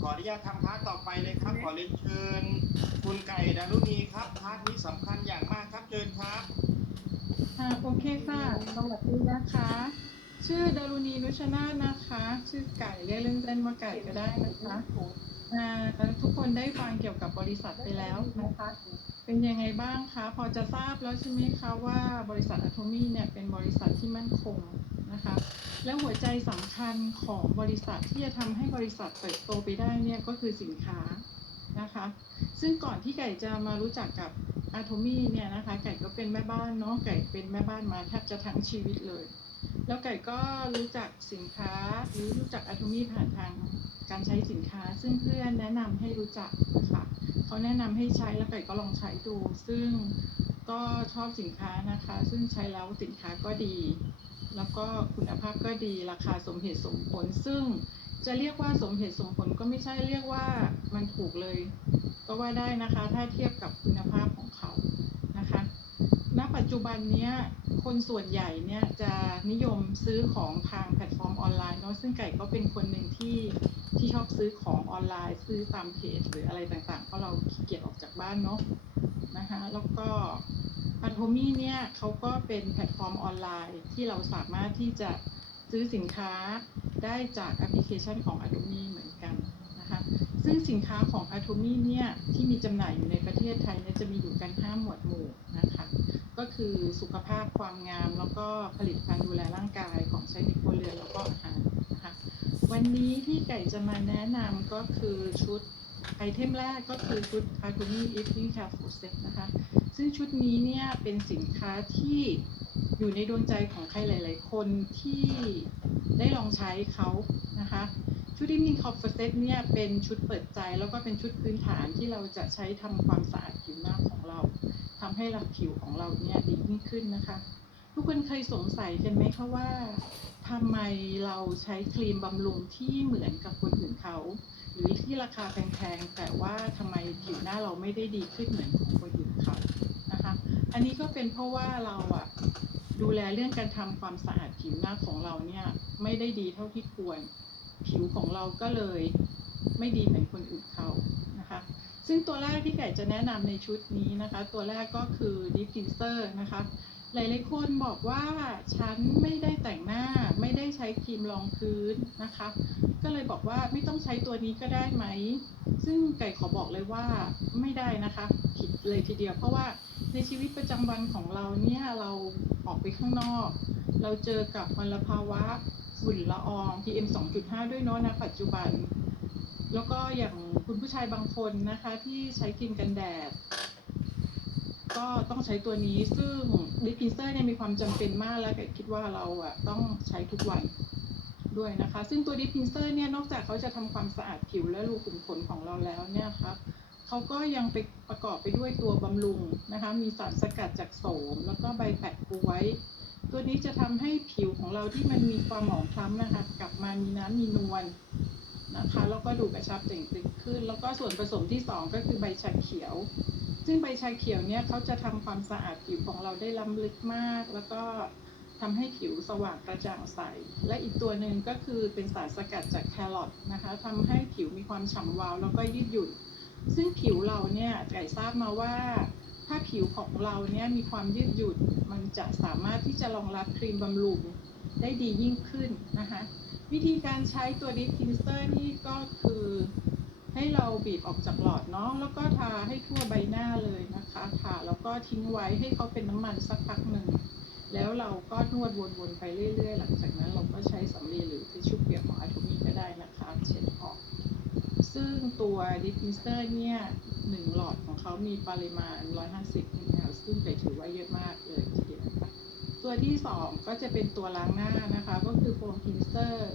ขออนุญาตทำพาร์ทต่อไปเลยครับ ขอเรียนเชิญ คุณไก่ดารุณีครับพาร์ทนี้สำคัญอย่างมากครับเชิญครับค่ะโอเคค่ะสวัสดีนะคะ ชื่อดารุณีนุชนาธนะคะ ชื่อไก่เรียกเล่นเล่นๆว่าไก่ก็ได้นะคะอ่าทุกคนได้ฟังเกี่ยวกับบริษัทไปแล้วนะคะ เป็นยังไงบ้างคะ พอจะทราบแล้วใช่ไหมคะว่าบริษัทอะโทมี่เนี่ยเป็นบริษัทที่มั่นคงนะคะ แล้วหัวใจสำคัญของบริษัทที่จะทำให้บริษัทเติบโตไปได้เนี่ยก็คือสินค้านะคะ ซึ่งก่อนที่ไก่จะมารู้จักกับอาโทมี่เนี่ยนะคะ ไก่ก็เป็นแม่บ้านเนาะไก่เป็นแม่บ้านมาแทบจะทั้งชีวิตเลย แล้วไก่ก็รู้จักสินค้าหรือรู้จักอาโทมี่ผ่านทางการใช้สินค้า ซึ่งเพื่อนแนะนำให้รู้จักนะคะเขาแนะนำให้ใช้แล้วไก่ก็ลองใช้ดู ซึ่งก็ชอบสินค้านะคะ ซึ่งใช้แล้วสินค้าก็ดี แล้วก็คุณภาพก็ดีราคาสมเหตุสมผล ซึ่งจะเรียกว่าสมเหตุสมผลก็ไม่ใช่เรียกว่ามันถูกเลย ก็ว่าได้นะคะถ้าเทียบกับคุณภาพของเขานะคะ ณ ปัจจุบันนี้คนส่วนใหญ่เนี่ยจะนิยมซื้อของทางแพลตฟอร์มออนไลน์เนาะซึ่งไก่ก็เป็นคนหนึ่งที่ที่ชอบซื้อของออนไลน์ ซื้อตามเพจหรืออะไรต่างๆเพราะเราขี้เกียจออกจากบ้านเนาะนะคะแล้วก็ อันโทมี่เนี่ยเขาก็เป็นแพลตฟอร์มออนไลน์ที่เราสามารถที่จะซื้อสินค้าได้จากแอปพลิเคชันของ Adobe เหมือนกันนะคะซึ่งสินค้าของ Atomy เนี่ยที่มีจำหน่ายอยู่ในประเทศไทยเนี่ยจะมีอยู่กัน 5 หมวดหมู่นะคะก็คือสุขภาพความงาม แล้วก็ผลิตภัณฑ์ดูแลร่างกายของใช้ในครัวเรือนแล้วก็อาหารนะคะวันนี้ที่ไก่จะมาแนะนำก็คือชุด ไอเทมแรกก็คือชุด Atomy Evening Care Food Set นะคะ ซึ่งชุดนี้เนี่ยเป็นสินค้าที่อยู่ในดวงใจของใครหลาย ๆ คนที่ได้ลองใช้เขานะคะชุด Evening c o f f e Set เนี่ยเป็นชุดเปิดใจแล้วก็เป็นชุดพื้นฐานที่เราจะใช้ทำความสะอาดผิวหน้าของเราทำให้เราผิวของเราเนี่ยดียิ่งขึ้นนะคะ ทุกคนเคยสงสัยกันไหมคะว่าทำไมเราใช้ครีมบำรุงที่เหมือนกับคนอื่นเขา หรือที่ราคาแพงๆแต่ว่าทำไมผิวหน้าเราไม่ได้ดีขึ้นเหมือนของคนอื่นเขานะคะ อันนี้ก็เป็นเพราะว่าเราอะดูแลเรื่องการทำความสะอาดผิวหน้าของเราเนี่ยไม่ได้ดีเท่าที่ควร ผิวของเราก็เลยไม่ดีเหมือนคนอื่นเขานะคะ ซึ่งตัวแรกที่ไก่จะแนะนำในชุดนี้นะคะ ตัวแรกก็คือ Deep Cleanser นะคะ หลายๆคนบอกว่าฉันไม่ได้แต่งหน้าไม่ได้ใช้ครีมรองพื้นนะคะ ก็เลยบอกว่าไม่ต้องใช้ตัวนี้ก็ได้ไหม ซึ่งไก่ขอบอกเลยว่าไม่ได้นะคะผิดเลยทีเดียว เพราะว่าในชีวิตประจำวันของเราเนี่ยเราออกไปข้างนอก เราเจอกับมลภาวะฝุ่นละออง PM 2.5 ด้วยเนาะนะปัจจุบัน แล้วก็อย่างคุณผู้ชายบางคนนะคะที่ใช้ครีมกันแดด ก็ต้องใช้ตัวนี้ซึ่งดิพิเซอร์เนี่ยมีความจำเป็นมากแล้วคิดว่าเราอะต้องใช้ทุกวันด้วยนะคะ ซึ่งตัวดิพิเซอร์เนี่ยนอกจากเขาจะทำความสะอาดผิวและรูขุมขนของเราแล้วเนี่ยครับเขาก็ยังไปประกอบไปด้วยตัวบำรุงนะคะ มีสารสกัดจากโสม แล้วก็ใบแปะกล้วย ตัวนี้จะทำให้ผิวของเราที่มันมีความหมองคล้ำนะคะ กลับมามีน้ำมีนวลนะคะ แล้วก็ดูกระชับเต่งตึงขึ้น แล้วก็ส่วนผสมที่สองก็คือใบชาเขียว ซึ่งใบชาเขียวเนี่ยเขาจะทำความสะอาดผิวของเราได้ล้ำลึกมาก แล้วก็ทำให้ผิวสว่างกระจ่างใส และอีกตัวหนึ่งก็คือเป็นสารสกัดจากแครอทนะคะทำให้ผิวมีความฉ่ำวาว แล้วก็ยืดหยุ่น ซึ่งผิวเราเนี่ยไก่ทราบมาว่า ถ้าผิวของเราเนี่ยมีความยืดหยุ่น มันจะสามารถที่จะรองรับครีมบำรุงได้ดียิ่งขึ้นนะคะ วิธีการใช้ตัวดิฟทินเซอร์นี่ก็คือ ให้เราบีบออกจากหลอดเนาะแล้วก็ทาให้ทั่วใบหน้าเลยนะคะทาแล้วก็ทิ้งไว้ให้เขาเป็นน้ำมันสักพักหนึ่งแล้วเราก็นวดวนๆไปเรื่อย ๆ หลังจากนั้นเราก็ใช้สำลีหรือทิชชู่เปียกของอาทูมีก็ได้นะคะเช็ดออกซึ่งตัวดิฟฟิวเซอร์เนี่ยหนึ่งหลอดของเขามีปริมาณ 150มิลลิลิตรซึ่งไปถือว่าเยอะมากเลยทีเดียวนะคะตัวที่สองก็จะเป็นตัวล้างหน้านะคะ ก็คือโฟมพินเซอร์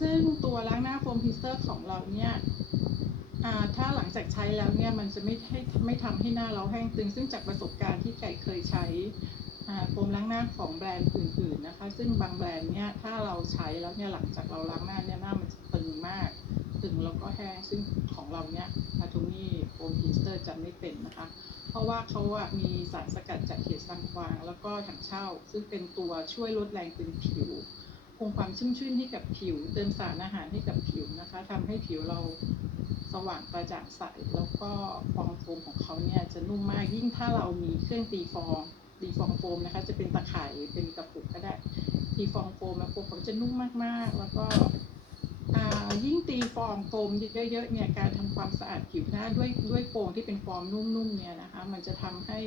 ซึ่งตัวล้างหน้าโฟมพินเซอร์ของเราเนี่ย ถ้าหลังจากใช้แล้วเนี่ยมันจะไม่ให้ไม่ทำให้หน้าเราแห้งตึง ซึ่งจากประสบการณ์ที่ไก่เคยใช้โฟมล้างหน้าของแบรนด์อื่นๆนะคะ ซึ่งบางแบรนด์เนี่ยถ้าเราใช้แล้วเนี่ยหลังจากเราล้างหน้าเนี่ยหน้ามันจะตึงมาก ตึงแล้วก็แห้งซึ่งของเราเนี่ยอาทูมี่โฟมพินเซอร์จะไม่เป็นนะคะ เพราะว่าเขาอะมีสารสกัดจากเห็ดซันกวาง แล้วก็ถังเช่า ซึ่งเป็นตัวช่วยลดแรงตึงผิวคงความชุ่มชื่นให้กับผิว เติมสารอาหารให้กับผิวนะคะทำให้ผิวเรา สว่างกระจ่างใสแล้วก็ฟองโฟมของเขาเนี่ยจะนุ่มมากยิ่งถ้าเรามีเครื่องตีฟองตีฟองโฟมนะคะจะเป็นตะข่ายหรือเป็นกระปุกก็ได้ ตีฟองโฟมแล้วโฟมเขาจะนุ่มมากๆ แล้วก็อ่ายิ่งตีฟองโฟมเยอะๆเนี่ยการทำความสะอาดผิวหน้าด้วยด้วยโฟมที่เป็นฟองนุ่มๆเนี่ยนะคะมันจะทำให้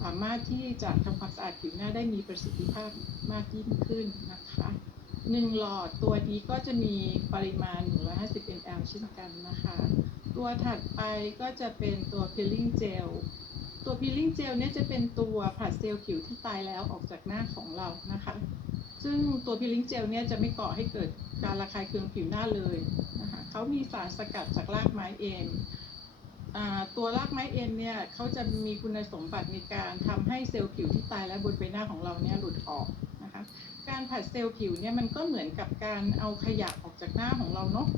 สามารถที่จะทำความสะอาดผิวหน้าได้มีประสิทธิภาพมากยิ่งขึ้นนะคะ หนึ่งหลอดตัวนี้ก็จะมีปริมาณ 150 ml เช่นกันนะคะ ตัวถัดไปก็จะเป็นตัว peeling gel ตัว peeling gel เนี่ยจะเป็นตัวผัดเซลล์ผิวที่ตายแล้วออกจากหน้าของเรานะคะ ซึ่งตัว peeling gel เนี่ยจะไม่ก่อให้เกิดการระคายเคืองผิวหน้าเลยนะคะเขามีสารสกัดจากรากไม้เอ็นตัวรากไม้เอ็นเนี่ยเขาจะมีคุณสมบัติในการทำให้เซลล์ผิวที่ตายแล้วบนใบหน้าของเราเนี่ยหลุดออกนะคะ การผัดเซลล์ผิวเนี่ยมันก็เหมือนกับการเอาขยะออกจากหน้าของเราเนาะ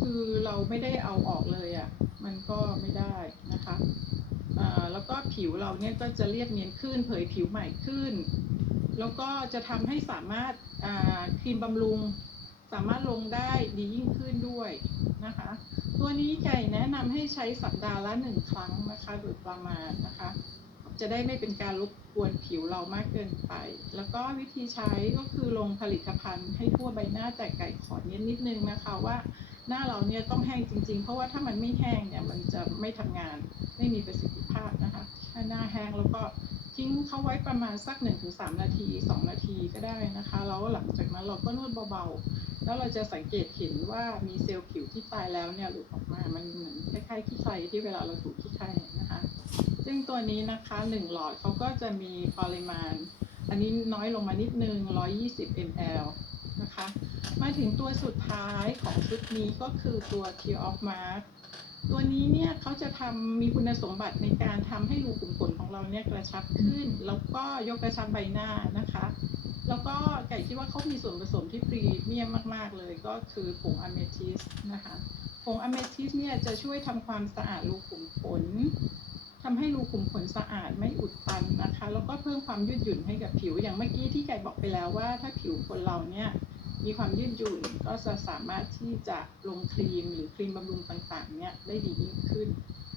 คือเราไม่ได้เอาออกเลยอะ่ะมันก็ไม่ได้นะคะอ่าแล้วก็ผิวเราเนี่ยก็จะเรียบเนียนขึ้น เผยผิวใหม่ขึ้น แล้วก็จะทำให้สามารถอ่าครีมบำรุงสามารถลงได้ดียิ่งขึ้นด้วยนะคะ ตัวนี้ไก่แนะนำให้ใช้สัปดาห์ละหนึ่งครั้งนะคะโดยประมาณนะคะ จะได้ไม่เป็นการรบกวนผิวเรามากเกินไป แล้วก็วิธีใช้ก็คือลงผลิตภัณฑ์ให้ทั่วใบหน้าแต่ไก่ขอเน้นนิดนึงนะคะว่า หน้าเราเนี่ยต้องแห้งจริง ๆ เพราะว่าถ้ามันไม่แห้งเนี่ยมันจะไม่ทำงานไม่มีประสิทธิภาพนะคะ ถ้าหน้าแห้งแล้วก็ทิ้งเขาไว้ประมาณสัก 1-3 นาที 2 นาทีก็ได้นะคะ แล้วหลังจากนั้นเราก็นวดเบาๆ แล้วเราจะสังเกตเห็นว่ามีเซลล์ผิวที่ตายแล้วเนี่ยหลุดออกมา มันเหมือนคล้ายๆขี้ไครที่เวลาเราถูขี้ไคร ซึ่งตัวนี้นะคะ1หลอดเขาก็จะมีปริมาณ อันนี้น้อยลงมานิดนึง 120 ml นะคะ มาถึงตัวสุดท้ายของชุดนี้ก็คือตัว Cure of Mark ตัวนี้เนี่ยเขาจะทำมีคุณสมบัติในการทำให้รูขุมขนของเราเนี่ยกระชับขึ้น แล้วก็ยกกระชับใบหน้านะคะ แล้วก็ไก่คิดว่าเขามีส่วนผสมที่พรีเมียมมาก ๆ เลยก็คือผงอะเมทิสนะคะผงอะเมทิสเนี่ยจะช่วยทำความสะอาดรูขุมขน ทำให้รูขุมขนสะอาดไม่อุดตันนะคะ แล้วก็เพิ่มความยืดหยุ่นให้กับผิว อย่างเมื่อกี้ที่ไก่บอกไปแล้วว่า ถ้าผิวคนเราเนี่ยมีความยืดหยุ่นก็จะสามารถที่จะลงครีมหรือครีมบำรุงต่างๆเนี่ยได้ดียิ่งขึ้น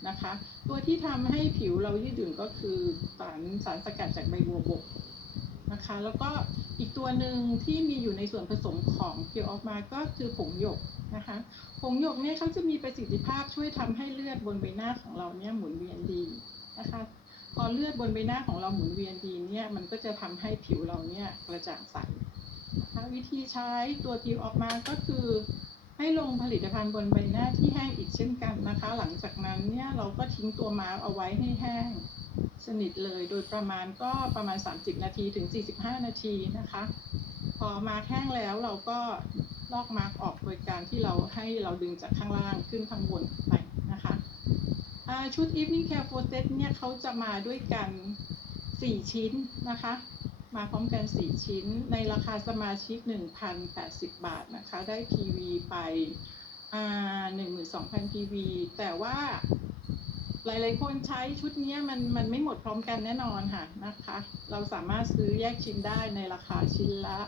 นะคะ ตัวที่ทำให้ผิวเรายืดหยุ่นก็คือสารสารสกัดจากใบบัวบก นะคะ แล้วก็อีกตัวหนึ่งที่มีอยู่ในส่วนผสมของเพียวออกมาก็คือผงหยกนะคะผงหยกเนี่ยเขาจะมีประสิทธิภาพช่วยทำให้เลือดบนใบหน้าของเราเนี่ยหมุนเวียนดีนะคะพอเลือดบนใบหน้าของเราหมุนเวียนดีเนี่ยมันก็จะทำให้ผิวเราเนี่ยกระจ่างใสนะคะวิธีใช้ตัวพิวออกมาก็คือให้ลงผลิตภัณฑ์บนใบหน้าที่แห้งอีกเช่นกันนะคะ หลังจากนั้นเนี่ยเราก็ทิ้งตัวมาร์กเอาไว้ให้แห้ง สนิทเลยโดยประมาณก็ประมาณ 30 นาทีถึง 45 นาทีนะคะ พอมาแห้งแล้วเราก็ลอกมาร์กออกโดยการที่เราให้เราดึงจากข้างล่างขึ้นข้างบนไปนะคะชุด Evening Care for Set เนี่ยเขาจะมาด้วยกัน 4 ชิ้นนะคะ มาพร้อมกัน 4 ชิ้น ในราคาสมาชิก 1,080 บาทนะคะ ได้ทีวีไป อ่า12,000ทีวีแต่ว่า หลาย ๆ คนใช้ชุดนี้มันมันไม่หมดพร้อมกันแน่นอนค่ะนะคะ เราสามารถซื้อแยกชิ้นได้ในราคาชิ้นละ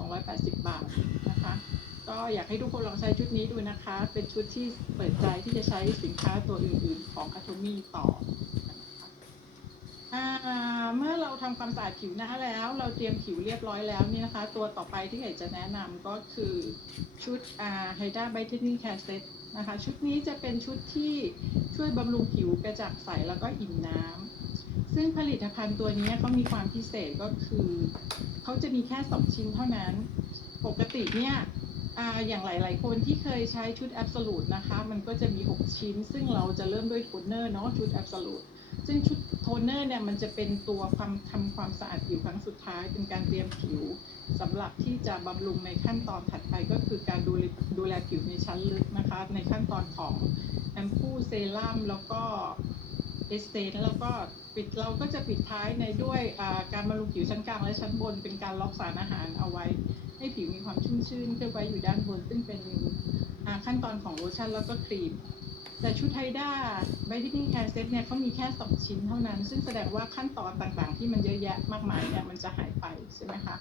280 บาทนะคะ ก็อยากให้ทุกคนลองใช้ชุดนี้ดูนะคะ เป็นชุดที่เปิดใจที่จะใช้สินค้าตัวอื่น ๆ ของ Atomy ต่อคะอ่าเมื่อเราทำความสะอาดผิวหน้าแล้ว เราเตรียมผิวเรียบร้อยแล้วนี่นะคะ ตัวต่อไปที่อยากจะแนะนำก็คือชุดอ่า Hydra Brightening Care Set น นะคะ ชุดนี้จะเป็นชุดที่ช่วยบำรุงผิวกระจ่างใสแล้วก็อิ่มน้ำซึ่งผลิตภัณฑ์ตัวนี้เขามีความพิเศษก็คือเขาจะมีแค่ 2 ชิ้นเท่านั้น ปกติเนี่ย อ่าอย่างหลาย ๆ คนที่เคยใช้ชุด Absolute นะคะ มันก็จะมี 6 ชิ้น ซึ่งเราจะเริ่มด้วยโทนเนอร์เนาะชุด Absolute ซึ่งชุดโทนเนอร์เนี่ยมันจะเป็นตัวความทำความสะอาดผิวครั้งสุดท้ายเป็นการเตรียมผิวสำหรับที่จะบำรุงในขั้นตอนถัดไปก็คือการดูแลดูแลผิวในชั้นลึกนะคะ ในขั้นตอนของแอมพูเซรั่มแล้วก็ เอสเตนแล้วก็ปิดเราก็จะปิดท้ายในด้วยการบำรุงผิวชั้นกลางและชั้นบน เป็นการล็อกสารอาหารเอาไว้ ให้ผิวมีความชุ่มชื่นเคลือไว้อยู่ด้านบน ซึ่งเป็นขั้นตอนของโลชั่นแล้วก็ครีม แต่ชุดไทด้าไบทินิ่แคร์เซตเนี่ยเขามีแค่ 2 ชิ้นเท่านั้น ซึ่งแสดงว่าขั้นตอนต่างๆ ที่มันเยอะแยะมากมายเนี่ยมันจะหายไปใช่ไหมคะ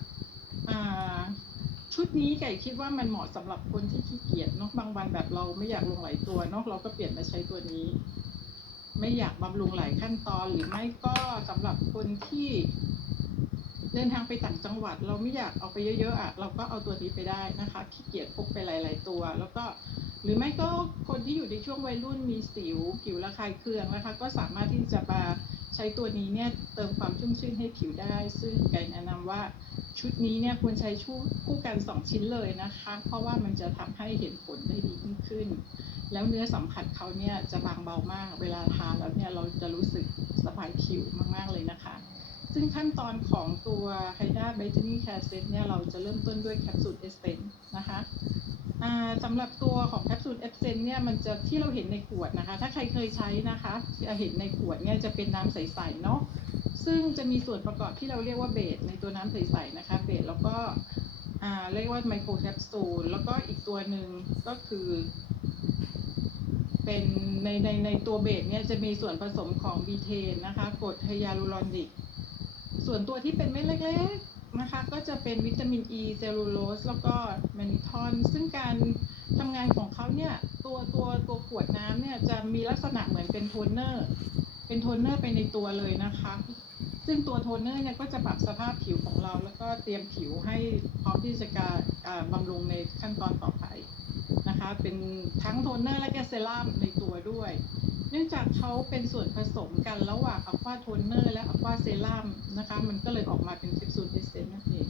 ชุดนี้ไก่คิดว่ามันเหมาะสำหรับคนที่ขี้เกียจเนาะบางวันแบบเราไม่อยากลงหลายตัวเนาะเราก็เปลี่ยนมาใช้ตัวนี้ ไม่อยากบำรุงหลายขั้นตอนหรือไม่ก็สำหรับคนที่ เดินทางไปต่างจังหวัด เราไม่อยากเอาไปเยอะๆอะเราก็เอาตัวนี้ไปได้นะคะขี้เกียจพกไปหลาย ๆ ตัว แล้วก็หรือไม่ก็คนที่อยู่ในช่วงวัยรุ่นมีสิวผิวระคายเคืองนะคะ ก็สามารถที่จะมาใช้ตัวนี้เนี่ยเติมความชุ่มชื่นให้ผิวได้ ซึ่งไกแนะนำว่าชุดนี้เนี่ยควรใช้ชูคู่กันสองชิ้นเลยนะคะ เพราะว่ามันจะทำให้เห็นผลได้ดียิ่งขึ้น แล้วเนื้อสัมผัสเขาเนี่ยจะบางเบามาก เวลาทาแล้วเนี่ยเราจะรู้สึกสบายผิวมากๆเลยนะคะ ซึ่งขั้นตอนของตัว h y d r a b i t a n i Care Set เนี่ยเราจะเริ่มต้นด้วยแคปซูลเอสเซนนะคะสำหรับตัวของแคปซูลเอสเซนเนี่ยมันจะที่เราเห็นในขวดนะคะ ถ้าใครเคยใช้นะคะจะเห็นในขวดเนี่ยจะเป็นน้ำใสๆเนาะซึ่งจะมีส่วนประกอบที่เราเรียกว่าเบสในตัวน้ำใสๆนะคะเบสแล้วก็เรียกว่าไมโครแคปซูลแล้วก็อีกตัวหนึ่งก็คือเป็นในในในตัวเบสเนี่ยจะมีส่วนผสมของบีเทนนะคะกรดไฮยาลูรอนิก ส่วนตัวที่เป็นเม็ดเล็กๆนะคะ ก็จะเป็นวิตามินอ e, ีเซลลูโลสแล้วก็แมนิทอนซึ่งการทำงานของเขาเนี่ยตัวตัวตัวขวดน้ำเนี่ยจะมีลักษณะเหมือนเป็นโทนเนอร์ เป็นโทนเนอร์ไปในตัวเลยนะคะ ซึ่งตัวโทนเนอร์เนี่ยก็จะปรับสภาพผิวของเรา แล้วก็เตรียมผิวให้พร้อมที่จะการบำรุงในขั้นตอนต่อไปนะคะ เป็นทั้งโทนเนอร์และก็เซรั่มในตัวด้วย เนื่องจากเขาเป็นส่วนผสมกันระหว่างอะควาโทนเนอร์และอะควาเซรั่มนะคะ มันก็เลยออกมาเป็นแคปซูลเอสเซนต์นั่นเอง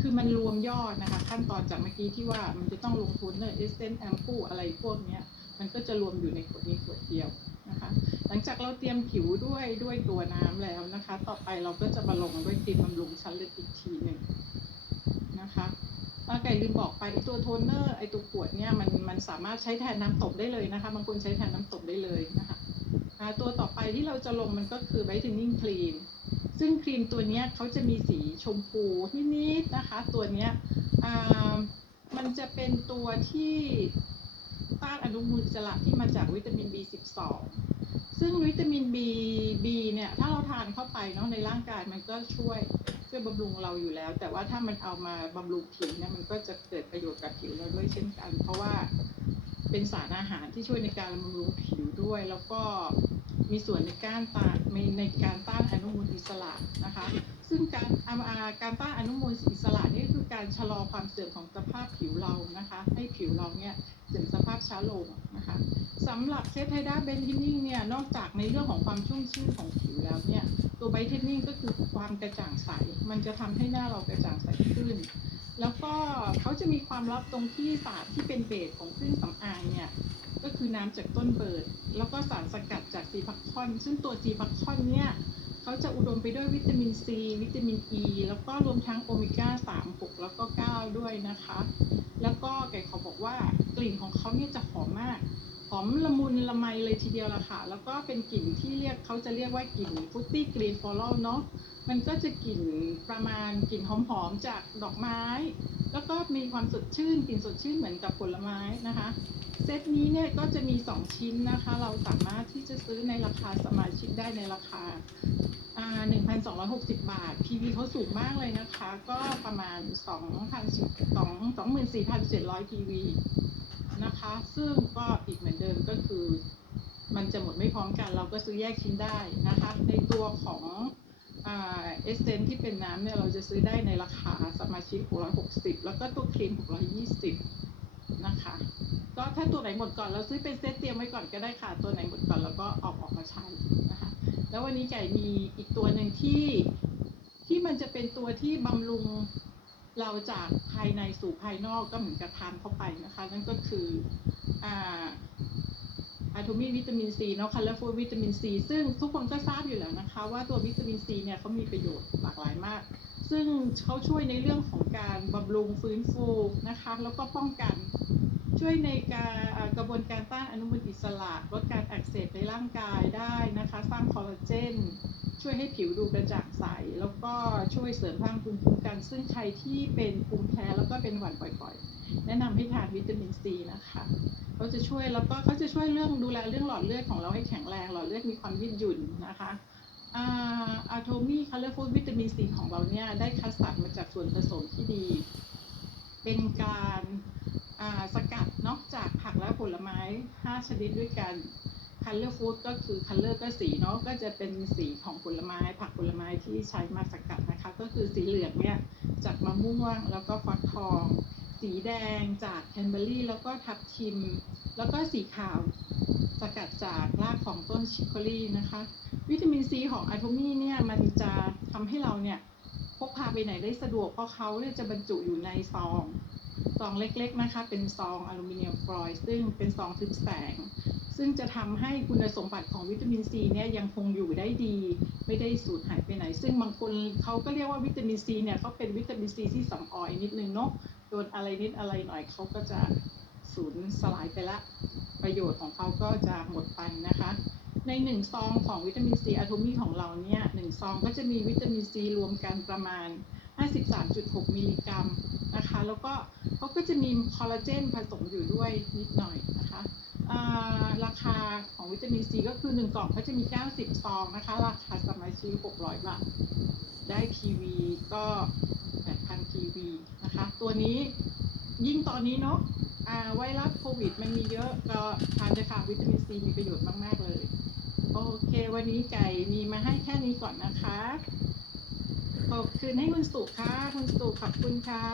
คือมันรวมยอดนะคะ ขั้นตอนจากเมื่อกี้ที่ว่ามันจะต้องลงทุนเนอร์เอสเซนต์แอมพูอะไรพวกนี้มันก็จะรวมอยู่ในขวดนี้ขวดเดียวนะคะ หลังจากเราเตรียมผิวด้วยด้วยตัวน้ำแล้วนะคะ ต่อไปเราก็จะมาลงด้วยครีมบำรุงชั้นลึกอีกทีหนึ่งนะคะ อ่าไก่ลืมบอกไปตัวโทนเนอร์ไอตัวขวดเนี่ยมันมันสามารถใช้แทนน้ำตบได้เลยนะคะบางคนใช้แทนน้ำตบได้เลยนะคะตัวต่อไปที่เราจะลงมันก็คือไ i ทเทนนิ่งครีมซึ่งครีมตัวนี้เขาจะมีสีชมพูนิดๆนะคะ ตัวนี้อ่ามันจะเป็นตัวที่ต้านอนุมูลอิสระที่มาจากวิตามิน B12 ซึ่งวิตามิน B B เนี่ยถ้าเราทานเข้าไปเนาะในร่างกายมันก็ช่วยช่วยบำรุงเราอยู่แล้ว แต่ว่าถ้ามันเอามาบำรุงผิวเนี่ยมันก็จะเกิดประโยชน์กับผิวเราด้วยเช่นกัน เพราะว่าเป็นสารอาหารที่ช่วยในการบำรุงผิวด้วย แล้วก็มีส่วนในการต้านในการต้านอนุมูลอิสระนะคะ ซึ่งการอาอาการต้านอนุมูลอิสระนี่คือการชะลอความเสื่อมของสภาพผิวเรานะคะ ให้ผิวเราเนี่ย เสื่อมสภาพช้าลงนะคะสำหรับเซตไฮด้าเบนทินนิ่งเนี่ยนอกจากในเรื่องของความชุ่มชื่นของผิวแล้วเนี่ยตัวไบเทนนิ่งก็คือความกระจ่างใส มันจะทำให้หน้าเรากระจ่างใสขึ้น แล้วก็เขาจะมีความลับตรงที่สารที่เป็นเบสของเครื่องสำอางเนี่ยก็คือน้ำจากต้นเบิร์ดแล้วก็สารสกัดจากซีพักคอน ซึ่งตัวซีพักคอนเนี่ย เขาจะอุดมไปด้วยวิตามินซี วิตามินอ e, ีแล้วก็รวมทั้งโอเมก้า3 6 แล้วก็ 9 ด้วยนะคะ แล้วก็แกเขาบอกว่ากลิ่นของเขาเนี่ยจะหอมมาก หอมละมุนละไมเลยทีเดียวละค่ะ แล้วก็เป็นกลิ่นที่เรียกเขาจะเรียกว่ากลิ่นฟุตตี้กรีนฟลอรัลเนาะ มันก็จะกลิ่นประมาณกลิ่นหอมๆจากดอกไม้ แล้วก็มีความสดชื่นกลิ่นสดชื่นเหมือนกับผลไม้นะคะ เซตนี้เนี่ยก็จะมี 2 ชิ้นนะคะ เราสามารถที่จะซื้อในราคาสมาชิกได้ในราคา 1,260 บาท PV เขาสูงมากเลยนะคะ ก็ประมาณ 2,24,700 PV นะคะ ซึ่งก็อีกเหมือนเดิมก็คือ มันจะหมดไม่พร้อมกัน เราก็ซื้อแยกชิ้นได้นะคะ ในตัวของ เอสเซนที่เป็นน้ำเนี่ยเราจะซื้อได้ในราคาสมาชิก 660 แล้วก็ตัวครีม 620 นะคะ ก็ถ้าตัวไหนหมดก่อนเราซื้อเป็นเซตเตรียมไว้ก่อนก็ได้ค่ะ ตัวไหนหมดก่อนเราก็ออกออกมาใช้นะคะ แล้ววันนี้ไก่มีอีกตัวหนึ่งที่ที่มันจะเป็นตัวที่บำรุงเราจากภายในสู่ภายนอกก็เหมือนกับทานเข้าไปนะคะ นั่นก็คืออ่า อะโทมีวิตามินซีเนาะคัลเลอร์ฟูวิตามินซีซึ่งทุกคนก็ทราบอยู่แล้วนะคะ ว่าตัววิตามินซีเนี่ยเขามีประโยชน์หลากหลายมาก ซึ่งเขาช่วยในเรื่องของการบำรุงฟื้นฟูนะคะ แล้วก็ป้องกัน ช่วยในการกระบวนการต้านอนุมูลอิสระลดการอักเสบในร่างกายได้นะคะ สร้างคอลลาเจนช่วยให้ผิวดูกระจ่างใส แล้วก็ช่วยเสริมสร้างภูมิคุ้มกัน ซึ่งใครที่เป็นภูมิแพ้แล้วก็เป็นหวัดบ่อยๆ แนะนำให้ทานวิตามินซีนะคะเขาจะช่วยแล้วก็เขาจะช่วยเรื่องดูแลเรื่องหลอดเลือดของเราให้แข็งแรงหลอดเลือดมีความยืดหยุ่นนะคะอะโทมี่คัลเลอร์ฟูดวิตามินซีของเราเนี่ยได้คัดสรรมาจากส่วนผสมที่ดี เป็นการสกัดนอกจากผักและผลไม้ 5 ชนิดด้วยกัน color food ก็คือ color ก็สีเนาะก็จะเป็นสีของผลไม้ ผักผลไม้ที่ใช้มาสกัดนะคะ ก็คือสีเหลืองเนี่ยจากมะม่วงแล้วก็ฟักทอง สีแดงจากแคนเบอรี่แล้วก็ทับทิม แล้วก็สีขาวสกัดจากรากของต้นชิคโคลีนะคะ วิตามินซีของอะโทมี่เนี่ยมันจะทำให้เราเนี่ยพกพาไปไหนได้สะดวกเพราะเขาเนี่ยจะบรรจุอยู่ในซองซองเล็กๆนะคะ เป็นซองอลูมิเนียมฟอยล์ซึ่งเป็นซองทึบแสง ซึ่งจะทำให้คุณสมบัติของวิตามินซีเนี่ยยังคงอยู่ได้ดี ไม่ได้สูญหายไปไหน ซึ่งบางคนเขาก็เรียกว่าวิตามินซีเนี่ยเขาเป็นวิตามินซีที่สำออยนิดนึงเนาะ โดนอะไรนิดอะไรหน่อยเขาก็จะสูญสลายไปละ ประโยชน์ของเขาก็จะหมดไปนะคะ ในหนึ่งซองของวิตามินซีอะโทมี่ของเราเนี่ยหนึ่งซองก็จะมีวิตามินซีรวมกันประมาณ 53.6 มิลลิกรัมนะคะ แล้วก็เขาก็จะมีคอลลาเจนผสมอยู่ด้วยนิดหน่อยนะคะาราคาของวิตามินซีก็คือ 1 กล่องเขาจะมี 90 ซองนะคะ ราคาสมัยชี600 บาท ได้ทีวีก็ 8,000ทีวี นะคะ ตัวนี้ยิ่งตอนนี้เนาะไวรัสโควิดมันมีเยอะก็ทานเลยค่ะวิตามินซีมีประโยชน์มาก ๆ เลย โอเค วันนี้ไก่มีมาให้แค่นี้ก่อนนะคะ ขอบคืนให้คุณสุค่ะ คุณสุขอบคุณค่ะ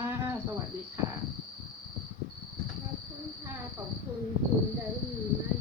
สวัสดีค่ะ ขอบคุณค่ะ ขอบคุณคุณดารุณีมาก